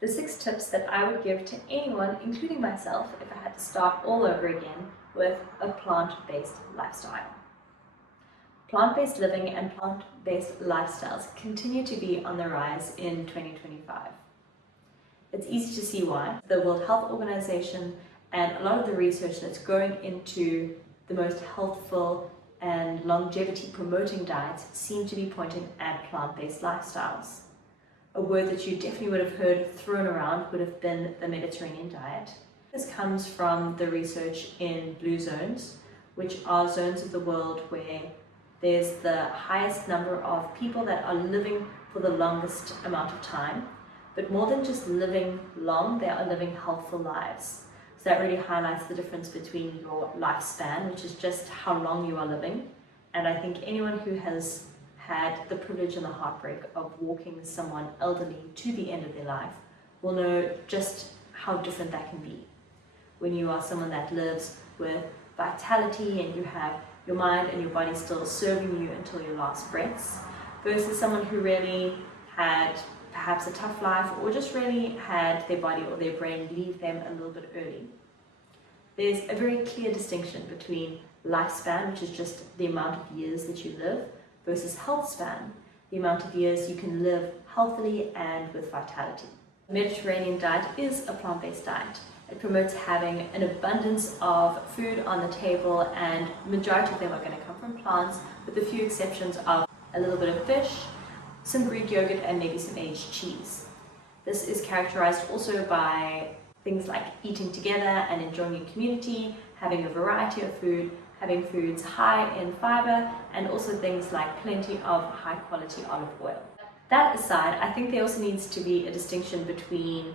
The 6 tips that I would give to anyone, including myself, if I had to start all over again with a plant-based lifestyle. Plant-based living and plant-based lifestyles continue to be on the rise in 2025. It's easy to see why. The World Health Organization and a lot of the research that's going into the most healthful and longevity promoting diets seem to be pointing at plant-based lifestyles. A word that you definitely would have heard thrown around would have been the Mediterranean diet. This comes from the research in blue zones, which are zones of the world where there's the highest number of people that are living for the longest amount of time. But more than just living long, they are living healthful lives. So that really highlights the difference between your lifespan, which is just how long you are living. And I think anyone who has had the privilege and the heartbreak of walking someone elderly to the end of their life will know just how different that can be. When you are someone that lives with vitality and you have your mind and your body still serving you until your last breaths, versus someone who really had perhaps a tough life or just really had their body or their brain leave them a little bit early. There's a very clear distinction between lifespan, which is just the amount of years that you live, versus health span, the amount of years you can live healthily and with vitality. The Mediterranean diet is a plant-based diet. It promotes having an abundance of food on the table, and the majority of them are going to come from plants, with a few exceptions of a little bit of fish, some Greek yogurt, and maybe some aged cheese. This is characterized also by things like eating together and enjoying your community, having a variety of food, having foods high in fiber, and also things like plenty of high quality olive oil. That aside, I think there also needs to be a distinction between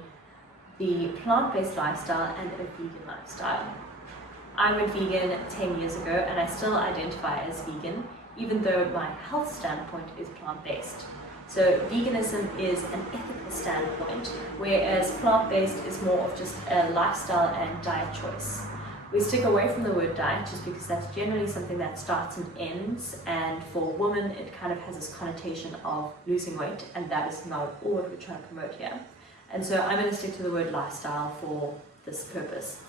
the plant-based lifestyle and a vegan lifestyle. I went vegan 10 years ago and I still identify as vegan, even though my health standpoint is plant-based. So veganism is an ethical standpoint, whereas plant-based is more of just a lifestyle and diet choice. We stick away from the word diet just because that's generally something that starts and ends, and for women it kind of has this connotation of losing weight, and that is not at all what we're trying to promote here. And so I'm going to stick to the word lifestyle for this purpose.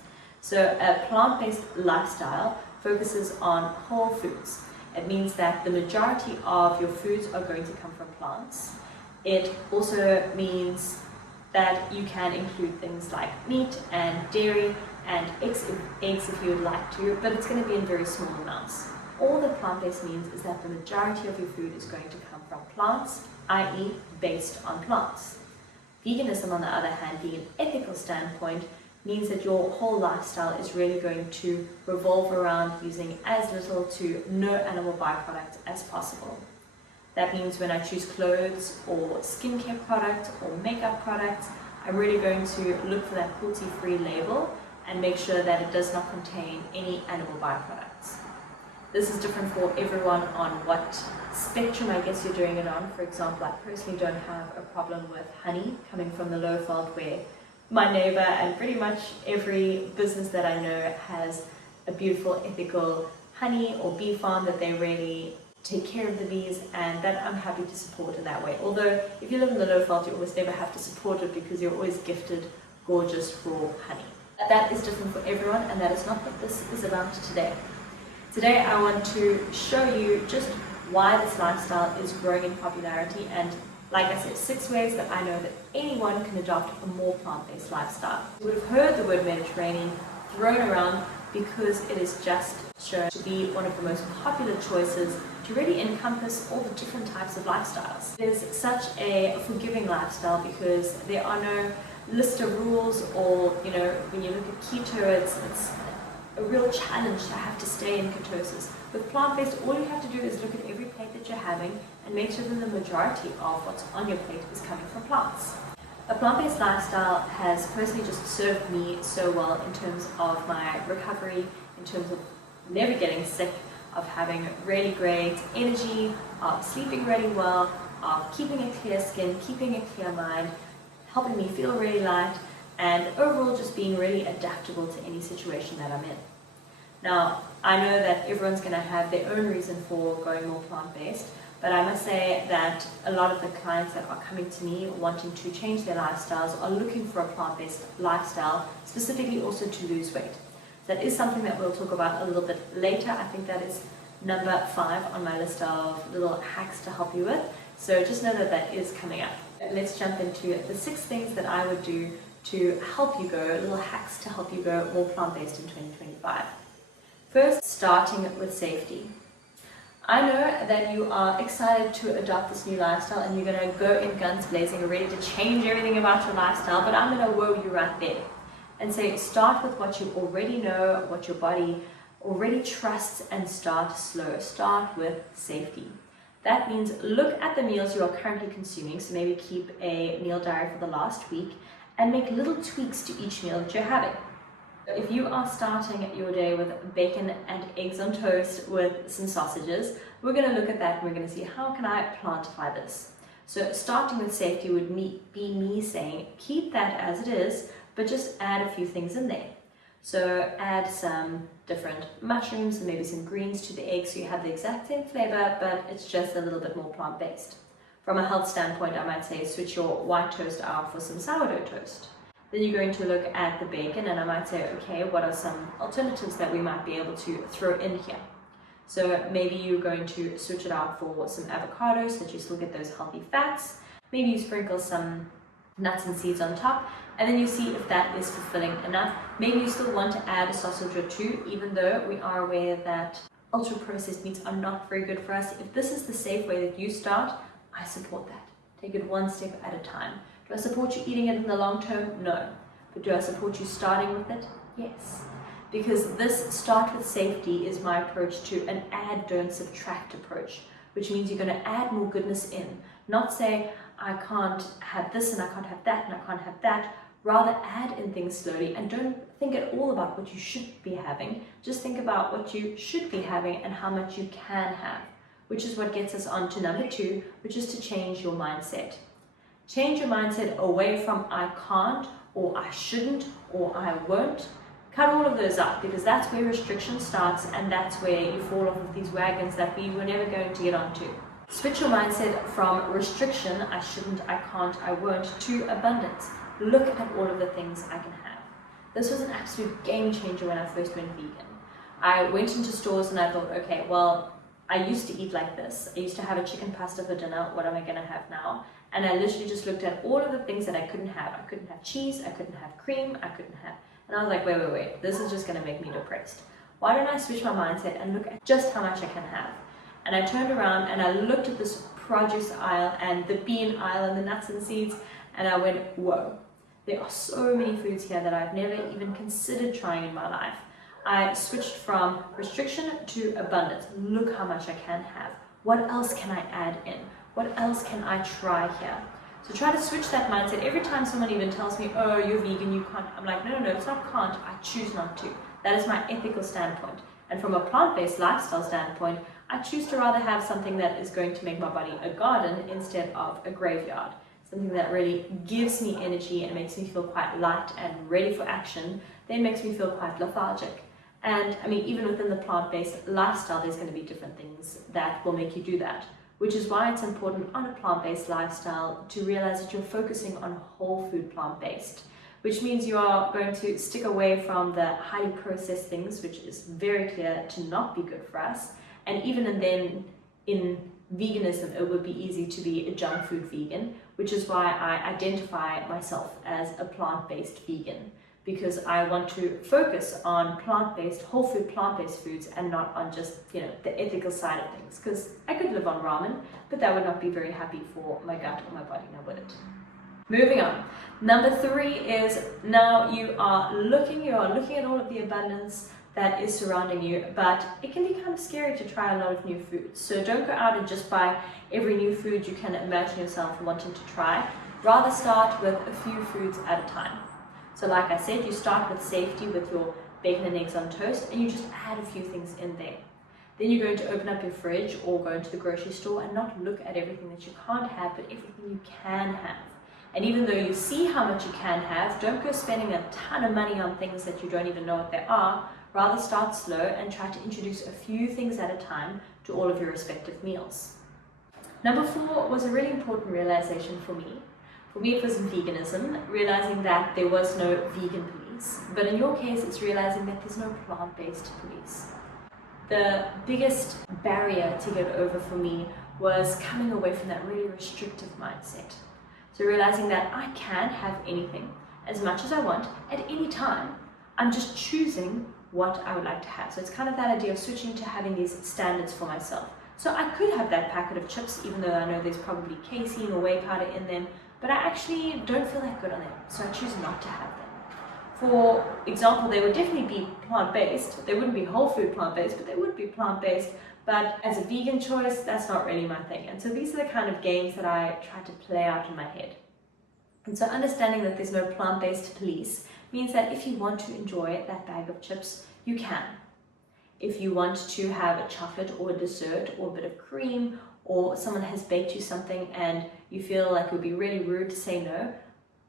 So a plant-based lifestyle focuses on whole foods. It means that the majority of your foods are going to come from plants. It also means that you can include things like meat and dairy and eggs if you would like to, but it's going to be in very small amounts. All that plant-based means is that the majority of your food is going to come from plants, i.e. based on plants. Veganism, on the other hand, being an ethical standpoint, means that your whole lifestyle is really going to revolve around using as little to no animal byproducts as possible. That means when I choose clothes or skincare products or makeup products, I'm really going to look for that cruelty-free label and make sure that it does not contain any animal byproducts. This is different for everyone on what spectrum I guess you're doing it on. For example, I personally don't have a problem with honey coming from the Lowveld, where my neighbor and pretty much every business that I know has a beautiful ethical honey or bee farm that they really take care of the bees, and that I'm happy to support in that way. Although if you live in the Lowveld, you almost never have to support it because you're always gifted gorgeous raw honey. That is different for everyone, and that is not what this is about today. Today I want to show you just why this lifestyle is growing in popularity, and like I said, 6 ways that I know that anyone can adopt a more plant-based lifestyle. You would have heard the word Mediterranean thrown around because it is just shown to be one of the most popular choices to really encompass all the different types of lifestyles. It is such a forgiving lifestyle because there are no list of rules, or when you look at keto, it's a real challenge to have to stay in ketosis. With plant-based, all you have to do is look at every plate that you're having and make sure that the majority of what's on your plate is coming from plants. A plant-based lifestyle has personally just served me so well in terms of my recovery, in terms of never getting sick, of having really great energy, of sleeping really well, of keeping a clear skin, keeping a clear mind, helping me feel really light, and overall just being really adaptable to any situation that I'm in. Now, I know that everyone's going to have their own reason for going more plant-based, But I must say that a lot of the clients that are coming to me wanting to change their lifestyles are looking for a plant-based lifestyle, specifically also to lose weight. That is something that we'll talk about a little bit later. I think that is number 5 on my list of little hacks to help you with. So just know that that is coming up. Let's jump into the 6 things that I would do to help you go, little hacks to help you go more plant-based in 2025. First, starting with safety. I know that you are excited to adopt this new lifestyle and you're going to go in guns blazing, ready to change everything about your lifestyle, but I'm going to whoa you right there and say start with what you already know, what your body already trusts, and start slow. Start with safety. That means look at the meals you are currently consuming, so maybe keep a meal diary for the last week and make little tweaks to each meal that you're having. If you are starting your day with bacon and eggs on toast with some sausages, we're going to look at that and we're going to see how can I plantify this. So starting with safety would be me saying keep that as it is, but just add a few things in there. So add some different mushrooms and maybe some greens to the eggs so you have the exact same flavor, but it's just a little bit more plant-based. From a health standpoint, I might say switch your white toast out for some sourdough toast. Then you're going to look at the bacon and I might say, okay, what are some alternatives that we might be able to throw in here? So maybe you're going to switch it out for some avocados so that you still get those healthy fats. Maybe you sprinkle some nuts and seeds on top, and then you see if that is fulfilling enough. Maybe you still want to add a sausage or two, even though we are aware that ultra-processed meats are not very good for us. If this is the safe way that you start, I support that. Take it one step at a time. Do I support you eating it in the long term? No. But do I support you starting with it? Yes. Because this start with safety is my approach to an add, don't subtract approach, which means you're going to add more goodness in. Not say, I can't have this and I can't have that and I can't have that. Rather add in things slowly and don't think at all about what you should be having. Just think about what you should be having and how much you can have, which is what gets us on to number 2, which is to change your mindset. Change your mindset away from I can't or I shouldn't or I won't. Cut all of those out, because that's where restriction starts and that's where you fall off of these wagons that we were never going to get onto. Switch your mindset from restriction, I shouldn't, I can't, I won't, to abundance. Look at all of the things I can have. This was an absolute game changer when I first went vegan. I went into stores and I thought, okay, well, I used to eat like this. I used to have a chicken pasta for dinner. What am I going to have now? And I literally just looked at all of the things that I couldn't have. I couldn't have cheese. I couldn't have cream. I couldn't have. And I was like, wait. This is just going to make me depressed. Why don't I switch my mindset and look at just how much I can have? And I turned around and I looked at this produce aisle and the bean aisle and the nuts and seeds. And I went, whoa. There are so many foods here that I've never even considered trying in my life. I switched from restriction to abundance. Look how much I can have. What else can I add in? What else can I try here? So try to switch that mindset. Every time someone even tells me, oh, you're vegan, you can't. I'm like, no, it's not can't. I choose not to. That is my ethical standpoint. And from a plant-based lifestyle standpoint, I choose to rather have something that is going to make my body a garden instead of a graveyard. Something that really gives me energy and makes me feel quite light and ready for action, then makes me feel quite lethargic. And I mean, even within the plant-based lifestyle, there's going to be different things that will make you do that, which is why it's important on a plant-based lifestyle to realize that you're focusing on whole food plant-based, which means you are going to stick away from the highly processed things, which is very clear to not be good for us. And even then in veganism, it would be easy to be a junk food vegan, which is why I identify myself as a plant-based vegan, because I want to focus on plant-based, whole food plant-based foods and not on just, the ethical side of things. Because I could live on ramen, but that would not be very happy for my gut or my body, now would it? Moving on. Number 3 is now you are looking at all of the abundance that is surrounding you, but it can be kind of scary to try a lot of new foods. So don't go out and just buy every new food you can imagine yourself wanting to try. Rather start with a few foods at a time. So like I said, you start with safety with your bacon and eggs on toast, and you just add a few things in there. Then you're going to open up your fridge or go into the grocery store and not look at everything that you can't have, but everything you can have. And even though you see how much you can have, don't go spending a ton of money on things that you don't even know what they are. Rather start slow and try to introduce a few things at a time to all of your respective meals. Number 4 was a really important realization for me. For me, it was veganism, realizing that there was no vegan police. But in your case, it's realizing that there's no plant-based police. The biggest barrier to get over for me was coming away from that really restrictive mindset. So realizing that I can have anything as much as I want at any time. I'm just choosing what I would like to have. So it's kind of that idea of switching to having these standards for myself. So I could have that packet of chips, even though I know there's probably casein or whey powder in them, but I actually don't feel that good on them, so I choose not to have them. For example, they would definitely be plant-based. They wouldn't be whole food plant-based, but they would be plant-based. But as a vegan choice, that's not really my thing. And so these are the kind of games that I try to play out in my head. And so understanding that there's no plant-based police means that if you want to enjoy that bag of chips, you can. If you want to have a chocolate or a dessert or a bit of cream, or someone has baked you something and you feel like it would be really rude to say no,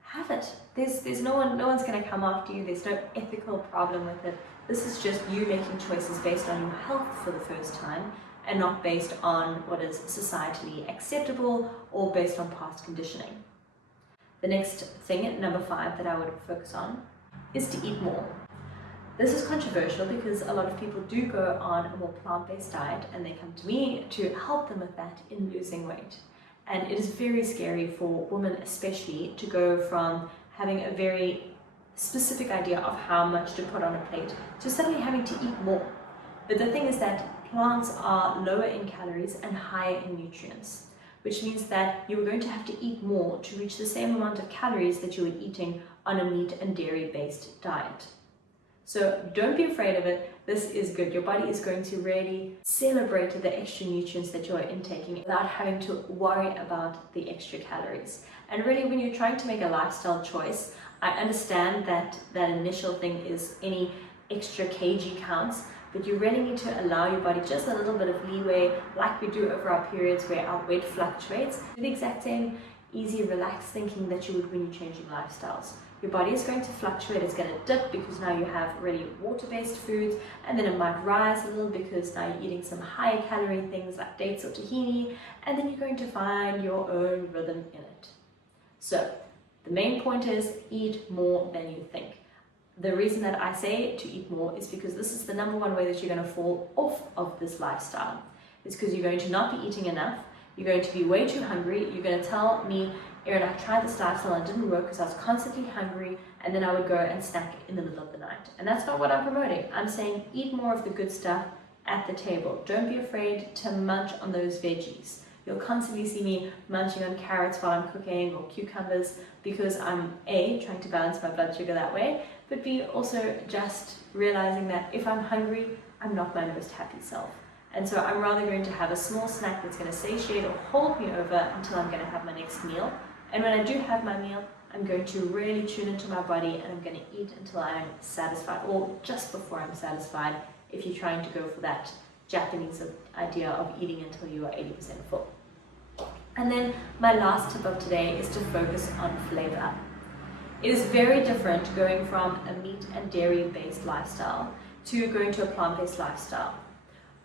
have it. There's no one's going to come after you. There's no ethical problem with it. This is just you making choices based on your health for the first time and not based on what is societally acceptable or based on past conditioning. The next thing, number 5, that I would focus on is to eat more. This is controversial because a lot of people do go on a more plant-based diet and they come to me to help them with that in losing weight. And it is very scary for women especially to go from having a very specific idea of how much to put on a plate to suddenly having to eat more. But the thing is that plants are lower in calories and higher in nutrients, which means that you are going to have to eat more to reach the same amount of calories that you were eating on a meat and dairy based diet. So don't be afraid of it. This is good. Your body is going to really celebrate the extra nutrients that you are intaking without having to worry about the extra calories. And really, when you're trying to make a lifestyle choice, I understand that that initial thing is any extra kg counts, but you really need to allow your body just a little bit of leeway, like we do over our periods where our weight fluctuates. The exact same easy, relaxed thinking that you would when you're changing lifestyles. Your body is going to fluctuate, it's going to dip because now you have really water-based foods, and then it might rise a little because now you're eating some higher calorie things like dates or tahini, and then you're going to find your own rhythm in it. So the main point is eat more than you think. The reason that I say to eat more is because this is the number 1 way that you're going to fall off of this lifestyle. It's because you're going to not be eating enough, you're going to be way too hungry, you're going to tell me, Erin, I tried this lifestyle and it didn't work because I was constantly hungry, and then I would go and snack in the middle of the night. And that's not what I'm promoting. I'm saying eat more of the good stuff at the table. Don't be afraid to munch on those veggies. You'll constantly see me munching on carrots while I'm cooking or cucumbers because I'm A, trying to balance my blood sugar that way, but B, also just realizing that if I'm hungry, I'm not my most happy self. And so I'm rather going to have a small snack that's going to satiate or hold me over until I'm going to have my next meal. And when I do have my meal, I'm going to really tune into my body and I'm going to eat until I'm satisfied, or just before I'm satisfied, if you're trying to go for that Japanese idea of eating until you are 80% full. And then my last tip of today is to focus on flavor. It is very different going from a meat and dairy based lifestyle to going to a plant-based lifestyle.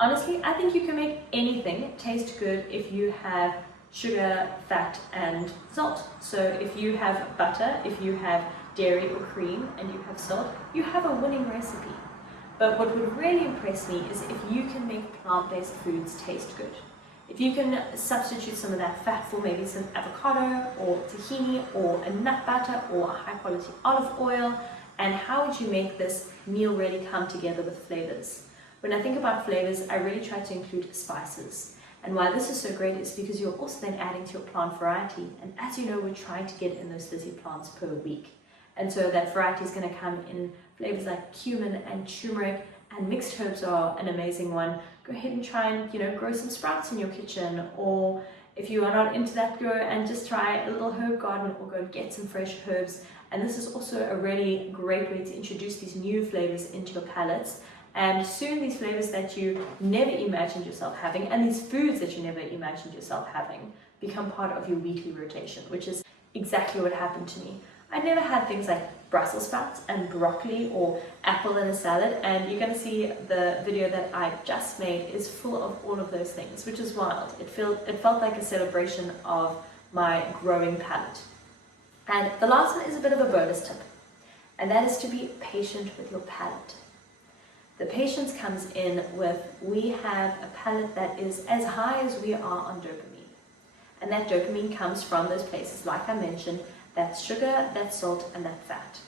Honestly, I think you can make anything taste good if you have sugar, fat, and salt. So if you have butter, if you have dairy or cream, and you have salt, you have a winning recipe. But what would really impress me is if you can make plant-based foods taste good. If you can substitute some of that fat for maybe some avocado or tahini or a nut butter or a high-quality olive oil, and how would you make this meal really come together with flavors? When I think about flavors, I really try to include spices. And why this is so great is because you're also then adding to your plant variety. And as you know, we're trying to get in those 30 plants per week. And so that variety is going to come in flavors like cumin and turmeric, and mixed herbs are an amazing one. Go ahead and try and, grow some sprouts in your kitchen. Or if you are not into that, go and just try a little herb garden or go and get some fresh herbs. And this is also a really great way to introduce these new flavors into your palates. And soon these flavors that you never imagined yourself having, and these foods that you never imagined yourself having, become part of your weekly rotation, which is exactly what happened to me. I never had things like Brussels sprouts and broccoli or apple in a salad, and you're going to see the video that I just made is full of all of those things, which is wild. It felt like a celebration of my growing palate. And the last one is a bit of a bonus tip, and that is to be patient with your palate. The patience comes in with, we have a palate that is as high as we are on dopamine. And that dopamine comes from those places, like I mentioned, that's sugar, that's salt, and that's fat.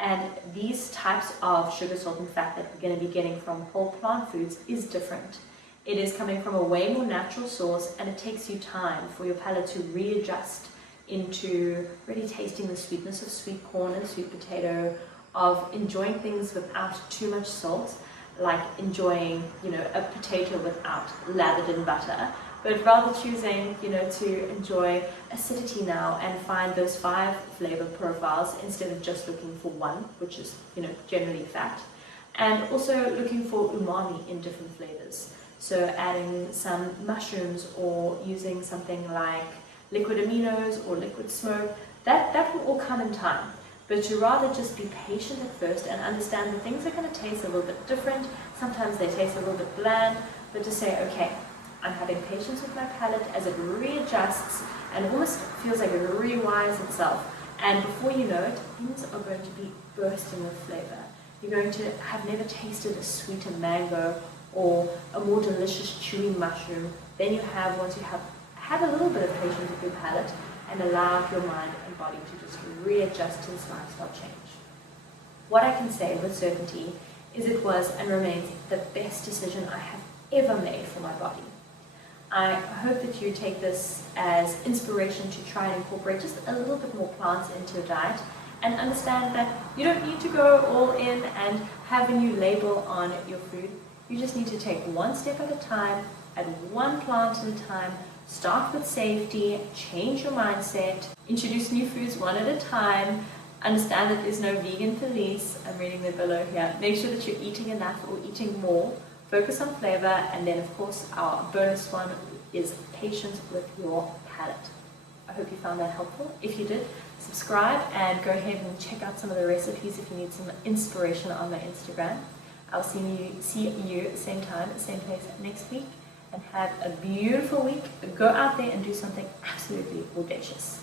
And these types of sugar, salt, and fat that we're going to be getting from whole plant foods is different. It is coming from a way more natural source, and it takes you time for your palate to readjust into really tasting the sweetness of sweet corn and sweet potato, of enjoying things without too much salt, like enjoying, a potato without lathered in butter, but rather choosing, to enjoy acidity now and find those 5 flavor profiles instead of just looking for one, which is, generally fat, and also looking for umami in different flavors. So adding some mushrooms or using something like liquid aminos or liquid smoke, that will all come in time. But to rather just be patient at first and understand that things are going to taste a little bit different. Sometimes they taste a little bit bland, but to say, okay, I'm having patience with my palate as it readjusts and almost feels like it rewires itself. And before you know it, things are going to be bursting with flavor. You're going to have never tasted a sweeter mango or a more delicious chewy mushroom than you have once you have had a little bit of patience with your palate and allowed your mind and body to just readjust to this lifestyle change. What I can say with certainty is it was and remains the best decision I have ever made for my body. I hope that you take this as inspiration to try and incorporate just a little bit more plants into your diet and understand that you don't need to go all in and have a new label on your food. You just need to take one step at a time, add one plant at a time, start with safety, change your mindset, introduce new foods one at a time, understand that there's no vegan police. I'm reading the below here. Make sure that you're eating enough or eating more. Focus on flavor, and then of course our bonus one is patience with your palate. I hope you found that helpful. If you did, subscribe and go ahead and check out some of the recipes if you need some inspiration on my Instagram. I'll see you same time, same place next week, and have a beautiful week. Go out there and do something absolutely audacious.